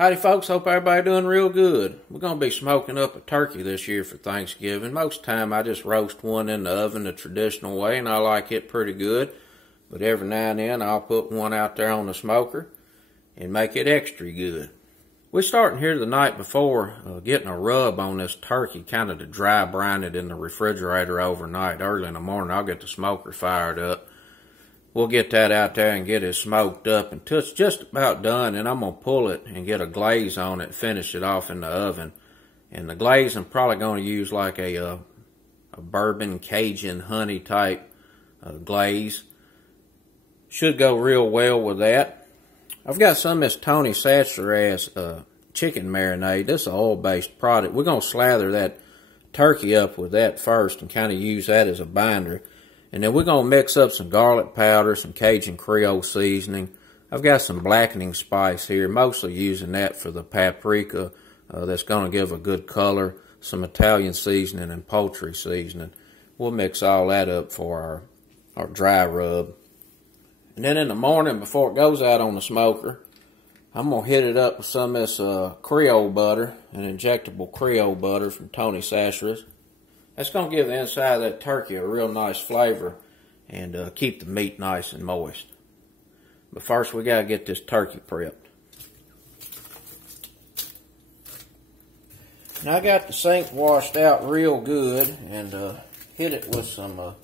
Howdy folks, hope everybody doing real good. We're going to be smoking up a turkey this year for Thanksgiving. Most of the time I just roast one in the oven the traditional way and I like it pretty good. But every now and then I'll put one out there on the smoker and make it extra good. We're starting here the night before getting a rub on this turkey, kind of to dry brine it in the refrigerator overnight. Early in the morning I'll get the smoker fired up. We'll get that out there and get it smoked up until it's just about done, and I'm going to pull it and get a glaze on it, finish it off in the oven. And the glaze I'm probably going to use like a Bourbon Cajun honey type glaze. Should go real well with that. I've got some of this Tony Sacher'es chicken marinade. This is an oil-based product. We're going to slather that turkey up with that first and kind of use that as a binder. And then we're going to mix up some garlic powder, some Cajun Creole seasoning. I've got some blackening spice here, mostly using that for the paprika. That's going to give a good color. Some Italian seasoning and poultry seasoning. We'll mix all that up for our dry rub. And then in the morning, before it goes out on the smoker, I'm going to hit it up with some of this Creole butter, an injectable Creole butter from Tony Sacher'es. That's going to give the inside of that turkey a real nice flavor and keep the meat nice and moist. But first we got to get this turkey prepped. Now I got the sink washed out real good and hit it with some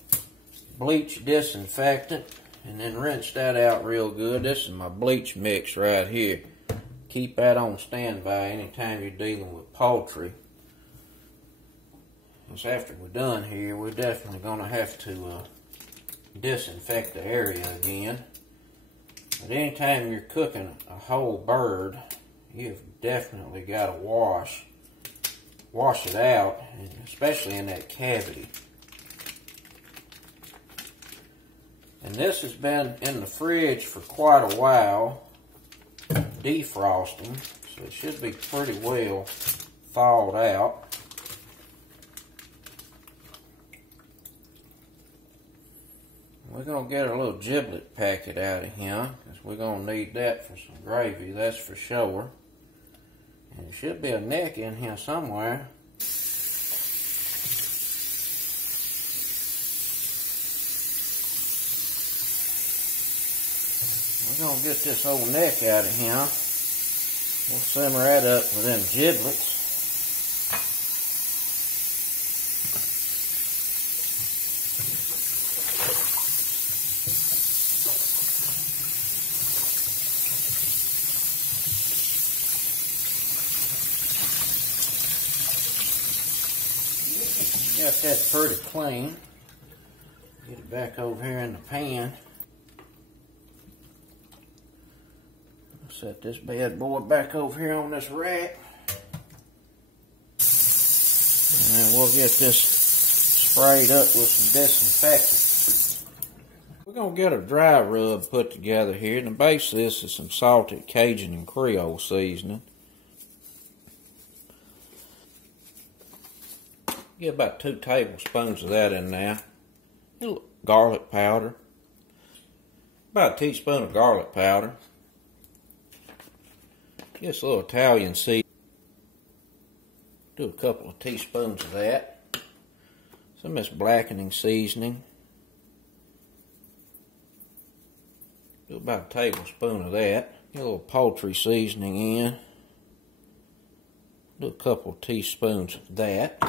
bleach disinfectant and then rinse that out real good. This is my bleach mix right here. Keep that on standby anytime you're dealing with poultry. So after we're done here, we're definitely going to have to disinfect the area again. But anytime you're cooking a whole bird, you've definitely got to wash it out, and especially in that cavity. And this has been in the fridge for quite a while, defrosting, so it should be pretty well thawed out. We're going to get a little giblet packet out of here, because we're going to need that for some gravy, that's for sure. And there should be a neck in here somewhere. We're going to get this old neck out of here. We'll simmer that up with them giblets. Got that pretty clean. Get it back over here in the pan. Set this bad boy back over here on this rack. And then we'll get this sprayed up with some disinfectant. We're going to get a dry rub put together here. And the base of this is some salted Cajun and Creole seasoning. Get about 2 tablespoons of that in there. A little garlic powder. About a teaspoon of garlic powder. Just a little Italian seasoning. Do a couple of teaspoons of that. Some of this blackening seasoning. Do about a tablespoon of that. Get a little poultry seasoning in. Do a couple of teaspoons of that.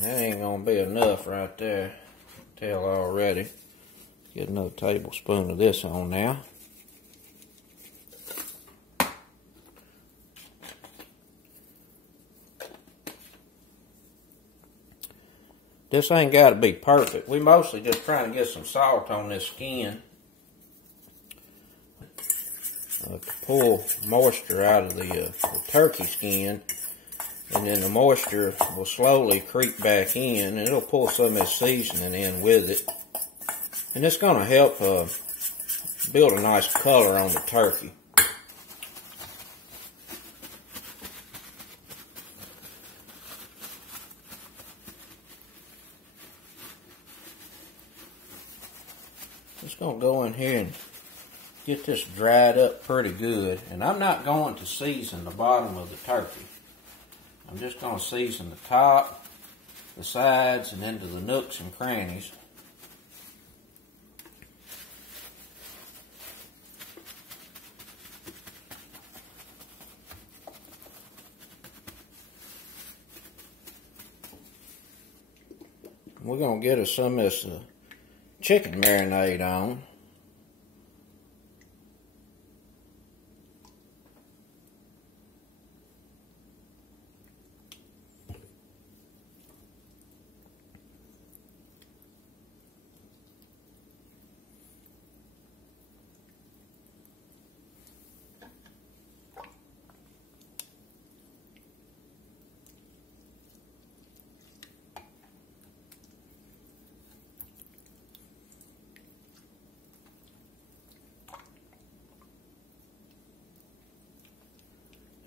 That ain't gonna be enough right there. Tell already. Get another tablespoon of this on now. This ain't got to be perfect. We mostly just trying to get some salt on this skin. To pull moisture out of the turkey skin. And then the moisture will slowly creep back in, and it'll pull some of this seasoning in with it. And it's going to help build a nice color on the turkey. Just going to go in here and get this dried up pretty good. And I'm not going to season the bottom of the turkey. I'm just going to season the top, the sides, and into the nooks and crannies. We're going to get us some of this chicken marinade on.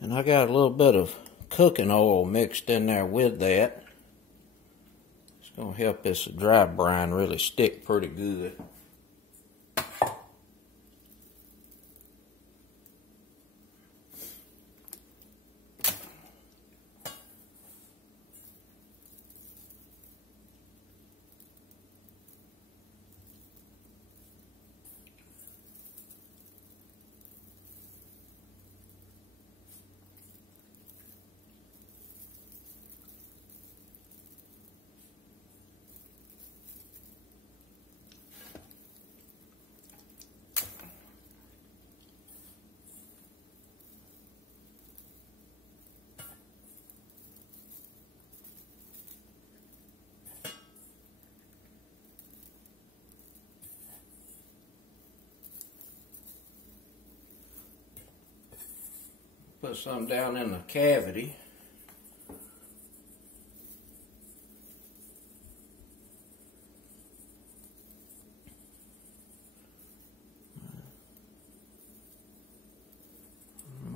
And I got a little bit of cooking oil mixed in there with that. It's going to help this dry brine really stick pretty good. Put some down in the cavity.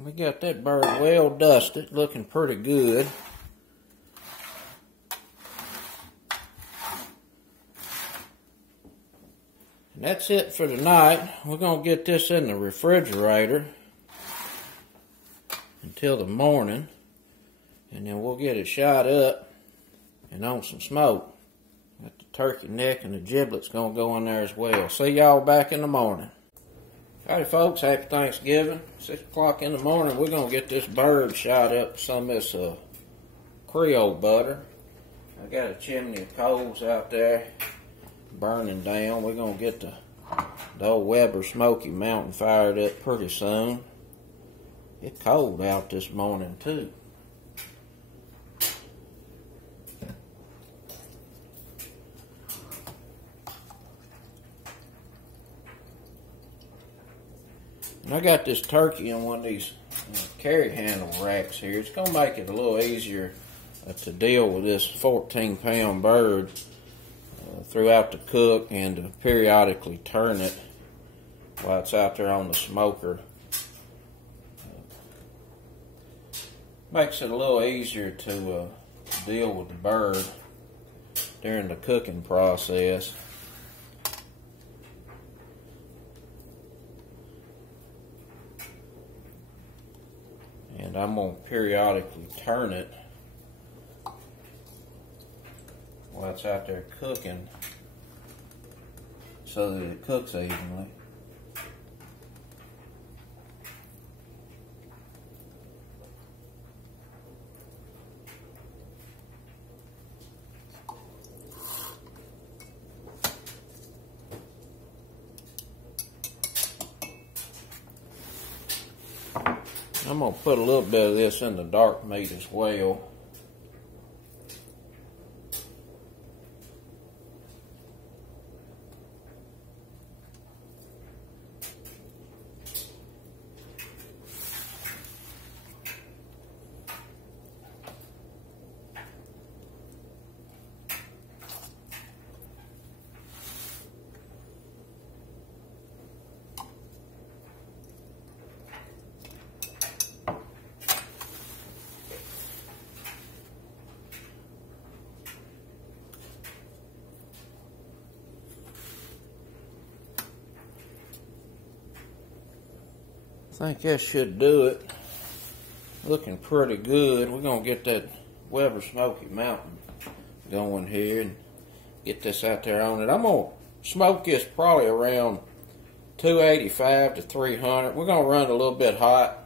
We got that bird well dusted, looking pretty good. And that's it for tonight. We're going to get this in the refrigerator until the morning, and then we'll get it shot up and on some smoke. Got the turkey neck and the giblet's gonna go in there as well. See y'all back in the morning. Howdy folks, happy Thanksgiving. 6 o'clock in the morning, we're gonna get this bird shot up with some of this Creole butter. I got a chimney of coals out there burning down. We're gonna get the old Weber Smoky Mountain fired up pretty soon. It's cold out this morning too. And I got this turkey in one of these carry handle racks here. It's going to make it a little easier to deal with this 14-pound bird throughout the cook, and to periodically turn it while it's out there on the smoker. Makes it a little easier to deal with the bird during the cooking process. And I'm going to periodically turn it while it's out there cooking so that it cooks evenly. I'm going to put a little bit of this in the dark meat as well. think that should do it. Looking pretty good. We're going to get that Weber Smoky Mountain going here and get this out there on it. I'm going to smoke this probably around 285 to 300. We're going to run it a little bit hot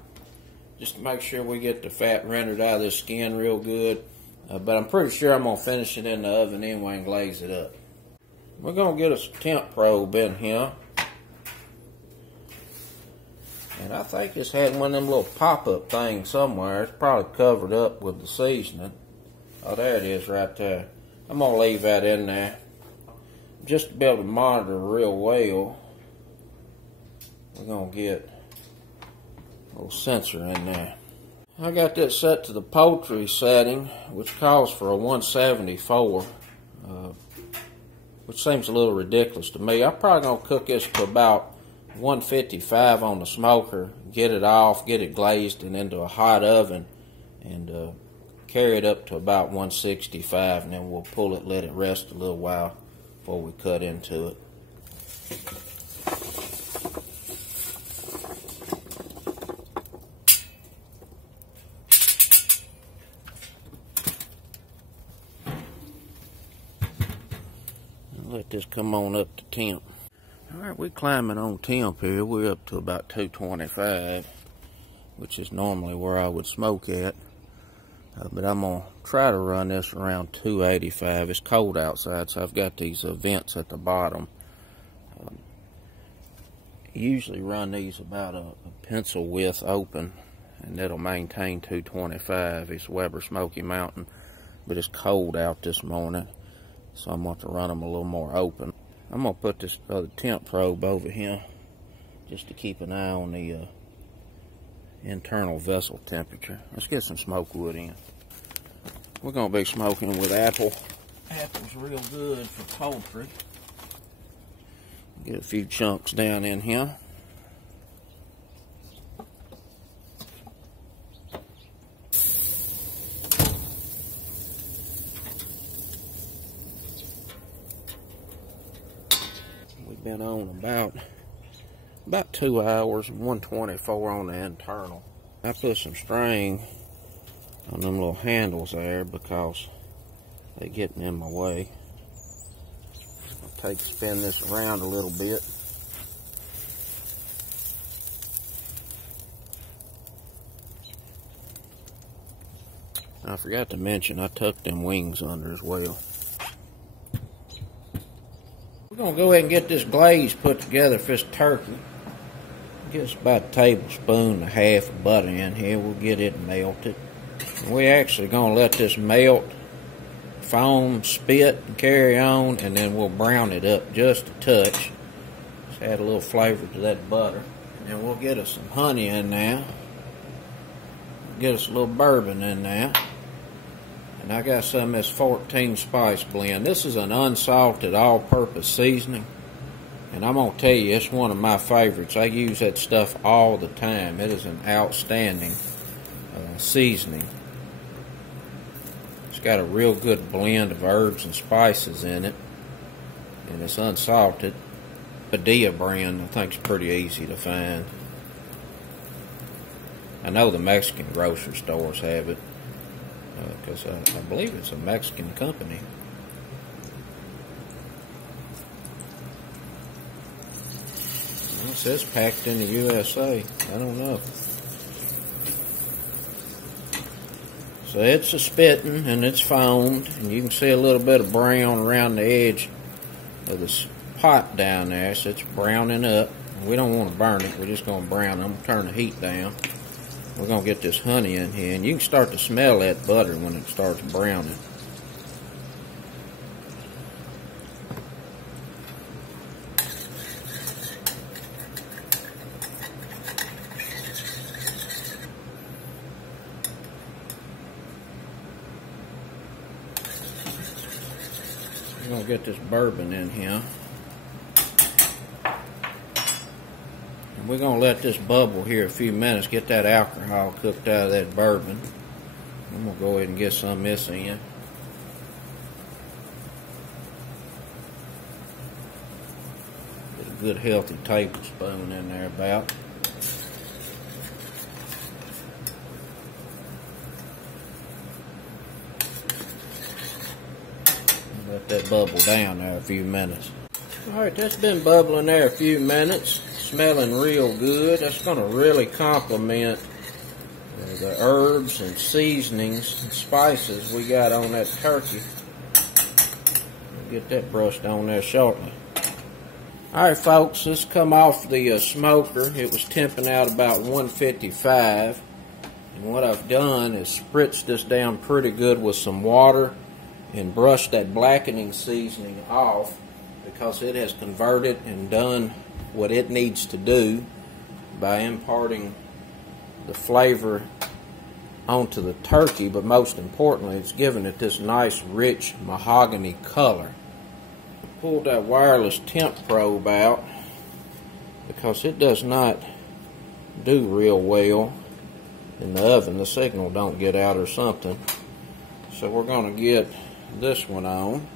just to make sure we get the fat rendered out of this skin real good. But I'm pretty sure I'm going to finish it in the oven anyway and glaze it up. We're going to get us a temp probe in here. And I think this had one of them little pop-up things somewhere. It's probably covered up with the seasoning. Oh, there it is right there. I'm going to leave that in there just to be able to monitor real well. We're going to get a little sensor in there. I got this set to the poultry setting, which calls for a 174, which seems a little ridiculous to me. I'm probably going to cook this to about 155 on the smoker, get it off, get it glazed and into a hot oven, and carry it up to about 165, and then we'll pull it, let it rest a little while before we cut into it. Let this come on up to temp. Alright, we're climbing on temp here. We're up to about 225, which is normally where I would smoke at. But I'm going to try to run this around 285. It's cold outside, so I've got these vents at the bottom. Usually run these about a pencil width open, and that'll maintain 225. It's Weber Smoky Mountain, but it's cold out this morning, so I'm going to run them a little more open. I'm going to put this other temp probe over here just to keep an eye on the internal vessel temperature. Let's get some smoke wood in. We're going to be smoking with apple. Apple's real good for poultry. Get a few chunks down in here. Been on about 2 hours, 124 on the internal. I put some string on them little handles there because they getting in my way. I'll spin this around a little bit. I forgot to mention I tucked them wings under as well. We're going to go ahead and get this glaze put together for this turkey. Get us about a tablespoon and a half of butter in here. We'll get it melted. And we're actually going to let this melt, foam, spit, and carry on, and then we'll brown it up just a touch. Just add a little flavor to that butter. And then we'll get us some honey in there. Get us a little bourbon in there. And I got some of this 14 spice blend. This is an unsalted all-purpose seasoning. And I'm going to tell you, it's one of my favorites. I use that stuff all the time. It is an outstanding seasoning. It's got a real good blend of herbs and spices in it. And it's unsalted. Padilla brand, I think, is pretty easy to find. I know the Mexican grocery stores have it. Because I believe it's a Mexican company. Well, it says packed in the USA. I don't know. So it's a spitting and it's foamed, and you can see a little bit of brown around the edge of this pot down there. So it's browning up. We don't want to burn it. We're just going to brown it. I'm going to turn the heat down. We're going to get this honey in here, and you can start to smell that butter when it starts browning. We're going to get this bourbon in here. We're going to let this bubble here a few minutes, get that alcohol cooked out of that bourbon. I'm going to go ahead and get some of this in. Get a good healthy tablespoon in there about. that bubble down there a few minutes. Alright, that's been bubbling there a few minutes. Smelling real good. That's going to really complement the herbs and seasonings and spices we got on that turkey. I'll get that brushed on there shortly. Alright folks, this come off the smoker. It was temping out about 155. And what I've done is spritzed this down pretty good with some water and brushed that blackening seasoning off, because it has converted and done what it needs to do by imparting the flavor onto the turkey, but most importantly, it's giving it this nice, rich mahogany color. I pulled that wireless temp probe out because it does not do real well in the oven. The signal don't get out or something. So we're going to get this one on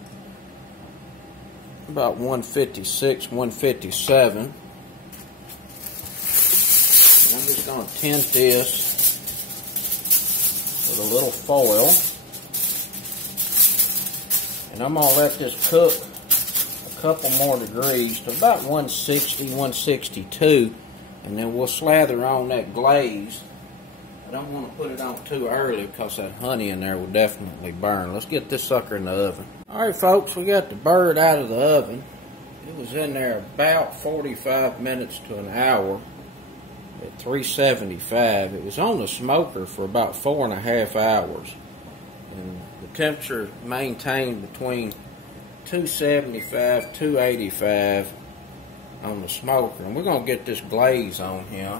about 156, 157. And I'm just going to tint this with a little foil. And I'm going to let this cook a couple more degrees to about 160, 162. And then we'll slather on that glaze. I don't want to put it on too early because that honey in there will definitely burn. Let's get this sucker in the oven. Alright folks, we got the bird out of the oven. It was in there about 45 minutes to an hour at 375. It was on the smoker for about 4.5 hours. And the temperature maintained between 275, 285 on the smoker. And we're going to get this glaze on here.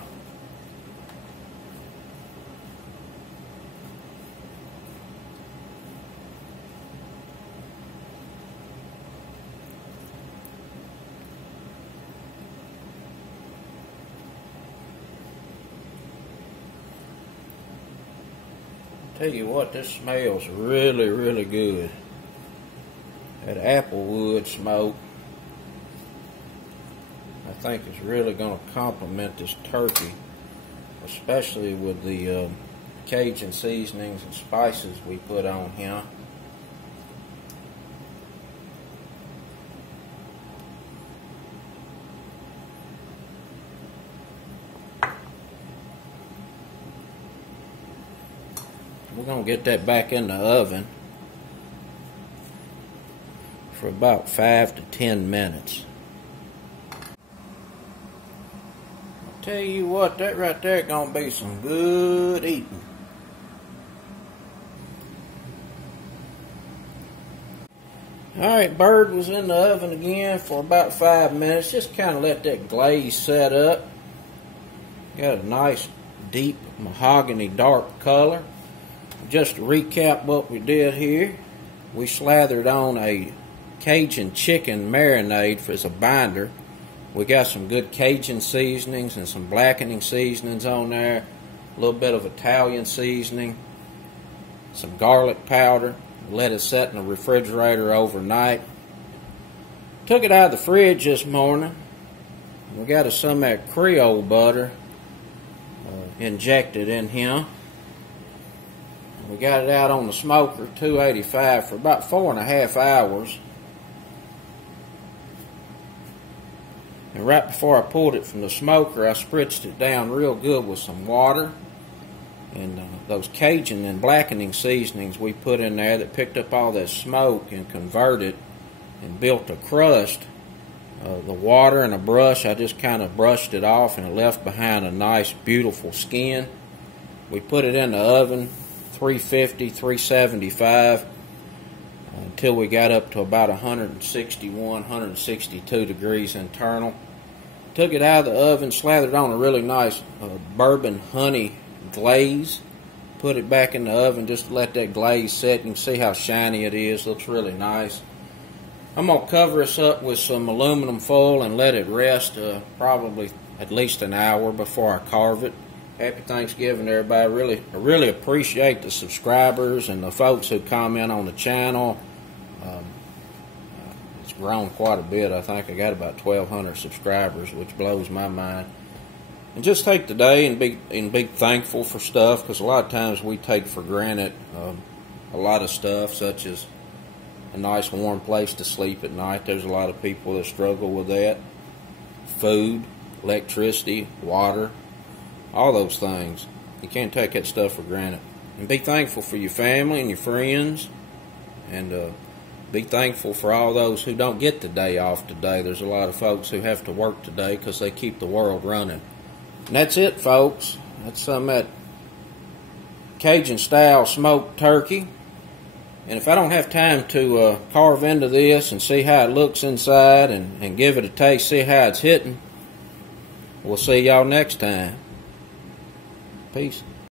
Tell you what, this smells really, really good. That applewood smoke, I think, is really going to complement this turkey, especially with the Cajun seasonings and spices we put on here. We're going to get that back in the oven for about 5 to 10 minutes. I'll tell you what, that right there is going to be some good eating. Alright, bird was in the oven again for about 5 minutes. Just kind of let that glaze set up. Got a nice deep mahogany dark color. Just to recap what we did here, we slathered on a Cajun chicken marinade as a binder. We got some good Cajun seasonings and some blackening seasonings on there, a little bit of Italian seasoning, some garlic powder. Let it set in the refrigerator overnight. Took it out of the fridge this morning. We got some of that Creole butter injected in here. We got it out on the smoker, 285, for about 4.5 hours. And right before I pulled it from the smoker, I spritzed it down real good with some water. And those Cajun and blackening seasonings we put in there that picked up all that smoke and converted and built a crust. The water and a brush, I just kind of brushed it off and it left behind a nice, beautiful skin. We put it in the oven. 350, 375 until we got up to about 161, 162 degrees internal. Took it out of the oven, slathered on a really nice bourbon honey glaze. Put it back in the oven just to let that glaze set. You can see how shiny it is. Looks really nice. I'm going to cover this up with some aluminum foil and let it rest probably at least an hour before I carve it. Happy Thanksgiving, everybody. I really appreciate the subscribers and the folks who comment on the channel. It's grown quite a bit. I think I got about 1,200 subscribers, which blows my mind. And just take the day and be thankful for stuff, because a lot of times we take for granted a lot of stuff, such as a nice warm place to sleep at night. There's a lot of people that struggle with that. Food, electricity, water, all those things. You can't take that stuff for granted. And be thankful for your family and your friends, and be thankful for all those who don't get the day off today. There's a lot of folks who have to work today because they keep the world running. And that's it, folks. That's some of that Cajun style smoked turkey. And if I don't have time to carve into this and see how it looks inside and give it a taste, see how it's hitting, we'll see y'all next time. Peace.